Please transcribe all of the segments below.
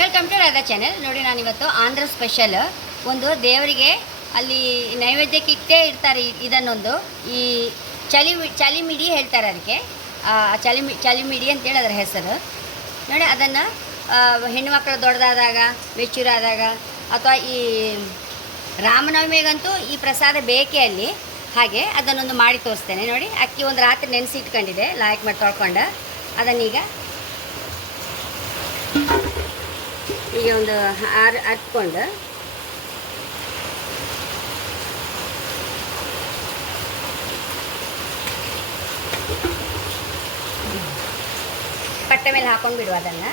Welcome to Radha channel. ನೋಡಿ, ನಾನಿವತ್ತು Andhra special ಒಂದು ದೇವರಿಗೆ ಅಲ್ಲಿ ನೈವೇದ್ಯಕ್ಕೆ ಇಟ್ಟೇ ಇರ್ತಾರೆ. ಇದನ್ನೊಂದು ಈ ಚಲಿಮಿಡಿ ಹೇಳ್ತಾರೆ ಅದಕ್ಕೆ. ಚಲಿಮಿಡಿ ಅಂತೇಳಿ ಅದರ ಹೆಸರು. ನೋಡಿ, ಅದನ್ನು ಹೆಣ್ಣುಮಕ್ಕಳು ದೊಡ್ಡದಾದಾಗ, ಮೆಚೂರ್ ಆದಾಗ, ಅಥವಾ ಈ ರಾಮನವಮಿಗಂತೂ ಈ ಪ್ರಸಾದ ಬೇಕೇ ಅಲ್ಲಿ. ಹಾಗೆ ಅದನ್ನೊಂದು ಮಾಡಿ ತೋರಿಸ್ತೇನೆ. ನೋಡಿ, ಅಕ್ಕಿ ಒಂದು ರಾತ್ರಿ ನೆನೆಸಿ ಇಟ್ಕೊಂಡಿದೆ, ಲಾಯ್ಕ್ ಮಾಡಿ ತೊಳ್ಕೊಂಡು ಅದನ್ನೀಗ ಒಂದು ಹತ್ಕೊಂಡು ಕಟ್ಟೆ ಮೇಲೆ ಹಾಕೊಂಡು ಬಿಡುವ. ಅದನ್ನು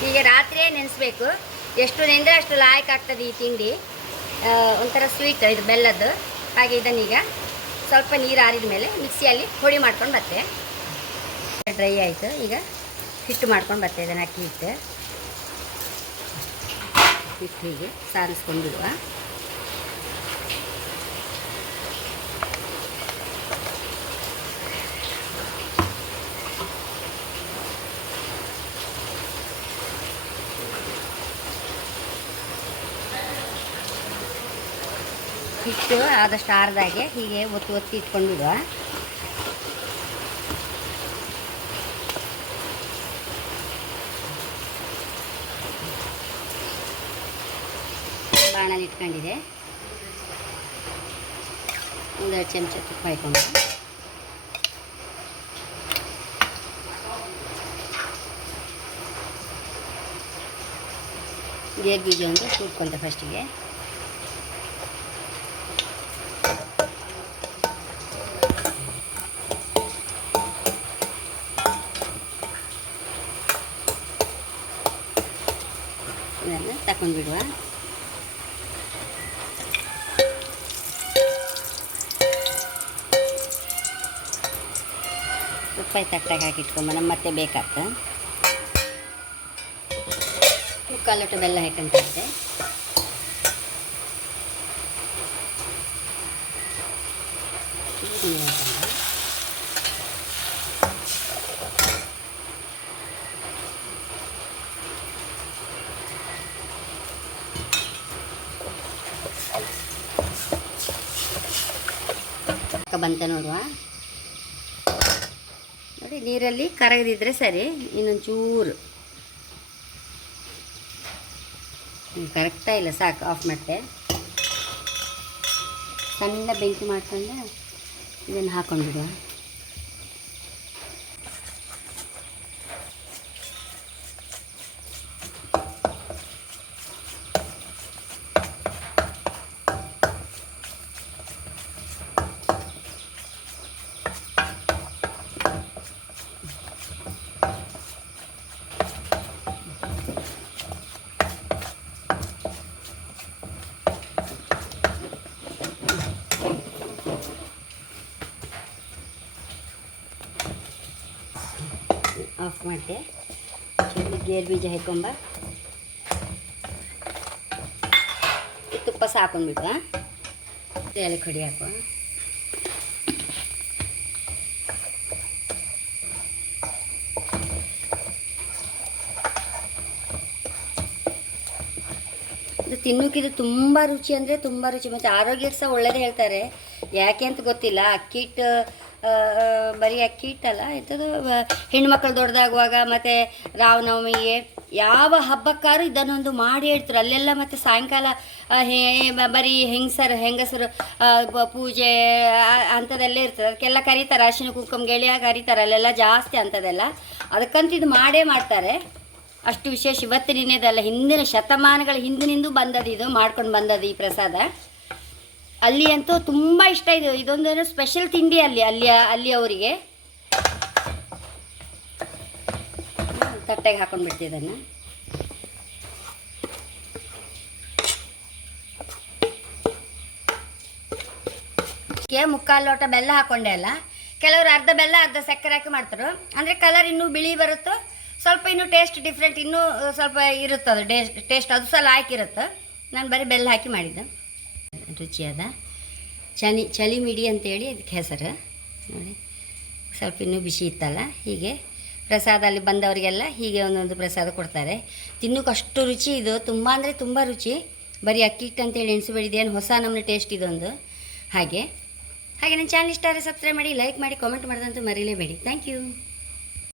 ಹೀಗೆ ರಾತ್ರಿಯೇ ನೆನೆಸ್ಬೇಕು. ಎಷ್ಟು ನೆಂದರೆ ಅಷ್ಟು ಲಾಯ್ಕ್ ಆಗ್ತದೆ ಈ ತಿಂಡಿ. ಒಂಥರ ಸ್ವೀಟ್ ಇದು, ಬೆಲ್ಲದ್ದು. ಹಾಗೆ ಇದನ್ನೀಗ ಸ್ವಲ್ಪ ನೀರು ಆರಿದ ಮೇಲೆ ಮಿಕ್ಸಿಯಲ್ಲಿ ಪುಡಿ ಮಾಡ್ಕೊಂಡು ಬತ್ತೆ. ಡ್ರೈ ಆಯಿತು. ಈಗ ಹಿಟ್ಟು ಮಾಡ್ಕೊಂಡು ಬರ್ತೇವೆ. ಇದನ್ನು ಅಕ್ಕಿ ಹಿಟ್ಟು ಹೀಗೆ ಸಾರಿಸ್ಕೊಂಡು ಬಿಡುವ. ಹಿಟ್ಟು ಆದಷ್ಟು ಆರ್ದಾಗೆ ಹೀಗೆ ಒತ್ತಿ ಇಟ್ಕೊಂಡು ಬಿಡುವ. ಬಾಣಲ್ಲಿ ಇಟ್ಕೊಂಡಿದೆ. ಒಂದೆರಡು ಚಮಚ ತುಪ್ಪ ಹಾಕೊಂಡು ಗೇರ್ ಬೀಜ ಒಂದು ಸುಟ್ಕೊಂತ ಫಸ್ಟಿಗೆ. ಇದನ್ನು ತಗೊಂಡ್ಬಿಡುವ. ರೂಪಾಯಿ ತಟ್ಟಾಗಿ ಹಾಕಿಟ್ಕೊಂಬ. ನಮ್ಮ ಮತ್ತೆ ಬೇಕಾಗ್ತದೆ. ಮುಕ್ಕಾಲು ಲೋಟ ಬೆಲ್ಲ ಹಾಕಂತಿದ್ದೆ. ಬಂತ ನೋಡುವ. ನೋಡಿ, ನೀರಲ್ಲಿ ಕರಗದಿದ್ರೆ ಸರಿ. ಇನ್ನೊಂದು ಚೂರು ಕರೆಕ್ಟಾ ಇಲ್ಲ, ಸಾಕು. ಆಫ್ ಮಾಡ್ತೆ. ಸಣ್ಣ ಬೆಂಕಿ ಮಾಡ್ಕೊಂಡು ಇದನ್ನು ಹಾಕ್ಕೊಂಡಿಡುವ. ಆಫ್ ಮಾಡಿದೆ. ಗೇರ್ ಬೀಜ ಹಾಕೊಂಬ. ತುಪ್ಪ ಸಾಕೊಂಡ್ಬಿಟ್ಟು ಏಲಕ್ಕಿ ಹೊಡಿ ಹಾಕುವ. ಇದು ತಿನ್ನೋಕ್ಕಿದು ತುಂಬ ರುಚಿ ಅಂದರೆ ತುಂಬ ರುಚಿ. ಮತ್ತು ಆರೋಗ್ಯಕ್ಕೆ ಸಹ ಒಳ್ಳೆಯದೇ ಹೇಳ್ತಾರೆ. ಯಾಕೆ ಅಂತ ಗೊತ್ತಿಲ್ಲ. ಅಕ್ಕಿ ಹಿಟ್ಟು ಬರೀ ಅಕ್ಕಿ ಹಿಟ್ಟಲ್ಲ, ಇಂಥದ್ದು ಹೆಣ್ಮಕ್ಳು ದೊಡ್ಡದಾಗುವಾಗ ಮತ್ತು ರಾಮನವಮಿಗೆ ಯಾವ ಹಬ್ಬಕ್ಕಾದ್ರೂ ಇದನ್ನೊಂದು ಮಾಡಿ ಹೇಳ್ತಾರೆ ಅಲ್ಲೆಲ್ಲ. ಮತ್ತು ಸಾಯಂಕಾಲ ಬರೀ ಹೆಂಗಸರು ಪೂಜೆ ಅಂಥದ್ದೆಲ್ಲ ಇರ್ತದೆ. ಅದಕ್ಕೆಲ್ಲ ಕರೀತಾರೆ, ಅರಿಶಿನ ಕುಂಕುಮ ಗೆಳೆಯಾಗಿ ಕರೀತಾರೆ ಅಲ್ಲೆಲ್ಲ ಜಾಸ್ತಿ ಅಂಥದ್ದೆಲ್ಲ. ಅದಕ್ಕಂತ ಇದು ಮಾಡೇ ಮಾಡ್ತಾರೆ. ಅಷ್ಟು ವಿಶೇಷ ಇವತ್ತಿನದಲ್ಲ, ಹಿಂದಿನ ಶತಮಾನಗಳ ಹಿಂದಿನಿಂದ ಬಂದದ್ದು, ಇದು ಮಾಡ್ಕೊಂಡು ಬಂದದ್ದು ಈ ಪ್ರಸಾದ. ಅಲ್ಲಿ ಅಂತೂ ತುಂಬ ಇಷ್ಟ. ಇದೊಂದೇನೋ ಸ್ಪೆಷಲ್ ತಿಂಡಿ ಅಲ್ಲಿ ಅವರಿಗೆ. ತಟ್ಟೆಗೆ ಹಾಕೊಂಡ್ಬಿಡ್ತೀವಿ ಇದನ್ನು. ಮುಕ್ಕಾಲು ಲೋಟ ಬೆಲ್ಲ ಹಾಕೊಂಡೆ ಅಲ್ಲ. ಕೆಲವರು ಅರ್ಧ ಬೆಲ್ಲ ಅರ್ಧ ಸಕ್ಕರೆ ಹಾಕಿ ಮಾಡ್ತಾರೆ. ಅಂದರೆ ಕಲರ್ ಇನ್ನೂ ಬಿಳಿ ಬರುತ್ತೋ, ಸ್ವಲ್ಪ ಇನ್ನೂ ಟೇಸ್ಟ್ ಡಿಫ್ರೆಂಟ್ ಇನ್ನೂ ಸ್ವಲ್ಪ ಇರುತ್ತೆ. ಅದು ಟೇಸ್ಟ್ ಅದು ಸಲ ಹಾಕಿರುತ್ತೆ. ನಾನು ಬರೀ ಬೆಲ್ಲ ಹಾಕಿ ಮಾಡಿದ್ದೆ. ರುಚಿಯಾದ ಚಲಿಮಿಡಿ ಅಂತೇಳಿ ಅದಕ್ಕೆ ಹೆಸರು. ನೋಡಿ, ಸ್ವಲ್ಪ ಇನ್ನೂ ಬಿಸಿ ಇತ್ತಲ್ಲ, ಹೀಗೆ ಪ್ರಸಾದ ಅಲ್ಲಿ ಬಂದವರಿಗೆಲ್ಲ ಹೀಗೆ ಒಂದೊಂದು ಪ್ರಸಾದ ಕೊಡ್ತಾರೆ. ತಿನ್ನೋಕೆ ಅಷ್ಟು ರುಚಿ ಇದು, ತುಂಬ ಅಂದರೆ ತುಂಬ ರುಚಿ. ಬರೀ ಅಕ್ಕಿ ಹಿಟ್ಟು ಅಂತೇಳಿ ಎಣಿಸಬೇಡಿದೇನು, ಹೊಸ ನಮ್ಮನೆ ಟೇಸ್ಟ್ ಇದೊಂದು. ಹಾಗೆ ನನ್ನ ಚಾನಲ್ ಇಷ್ಟ ಆದರೆ ಸಬ್ಸ್ಕ್ರೈಬ್ ಮಾಡಿ, ಲೈಕ್ ಮಾಡಿ, ಕಾಮೆಂಟ್ ಮಾಡೋದಂತೂ ಮರೀಲೇಬೇಡಿ. Thank you.